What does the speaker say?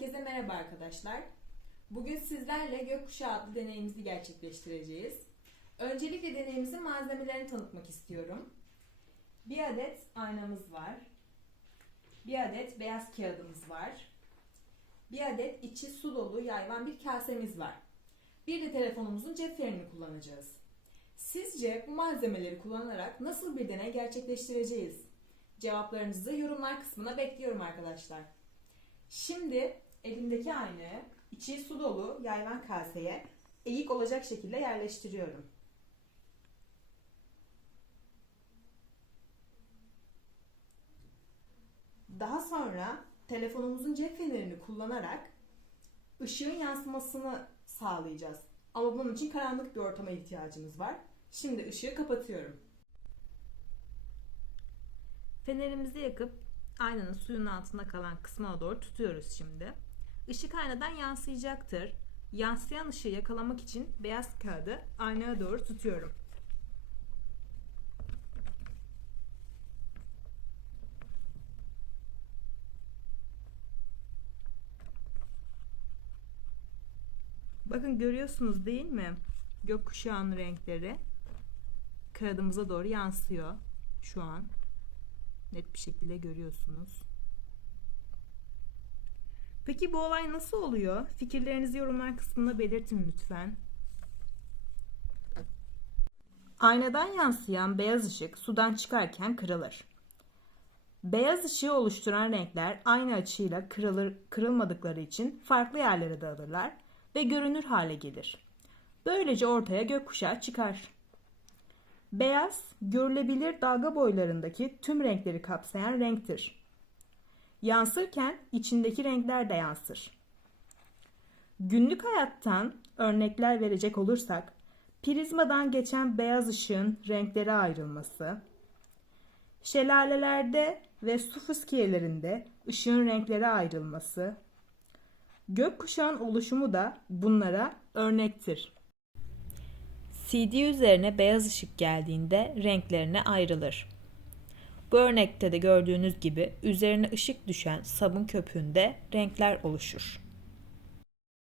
Herkese merhaba arkadaşlar. Bugün sizlerle gökkuşağı adlı deneyimizi gerçekleştireceğiz. Öncelikle deneyimizin malzemelerini tanıtmak istiyorum. Bir adet aynamız var. Bir adet beyaz kağıdımız var. Bir adet içi su dolu yayvan bir kasemiz var. Bir de telefonumuzun cep fenerini kullanacağız. Sizce bu malzemeleri kullanarak nasıl bir deney gerçekleştireceğiz? Cevaplarınızı yorumlar kısmına bekliyorum arkadaşlar. Şimdi elimdeki aynayı içi su dolu yayvan kaseye eğik olacak şekilde yerleştiriyorum. Daha sonra telefonumuzun cep fenerini kullanarak ışığın yansımasını sağlayacağız. Ama bunun için karanlık bir ortama ihtiyacımız var. Şimdi ışığı kapatıyorum. Fenerimizi yakıp aynanın suyun altında kalan kısmına doğru tutuyoruz şimdi. Işık aynadan yansıyacaktır. Yansıyan ışığı yakalamak için beyaz kağıdı aynaya doğru tutuyorum. Bakın görüyorsunuz değil mi? Gökkuşağının renkleri kağıdımıza doğru yansıyor şu an. Net bir şekilde görüyorsunuz. Peki bu olay nasıl oluyor? Fikirlerinizi yorumlar kısmında belirtin lütfen. Aynadan yansıyan beyaz ışık sudan çıkarken kırılır. Beyaz ışığı oluşturan renkler aynı açıyla kırılır, kırılmadıkları için farklı yerlere dağılırlar ve görünür hale gelir. Böylece ortaya gökkuşağı çıkar. Beyaz, görülebilir dalga boylarındaki tüm renkleri kapsayan renktir. Yansırken içindeki renkler de yansır. Günlük hayattan örnekler verecek olursak, prizmadan geçen beyaz ışığın renklere ayrılması, şelalelerde ve su fıskiyelerinde ışığın renklere ayrılması, gökkuşağın oluşumu da bunlara örnektir. CD üzerine beyaz ışık geldiğinde renklerine ayrılır. Bu örnekte de gördüğünüz gibi üzerine ışık düşen sabun köpüğünde renkler oluşur.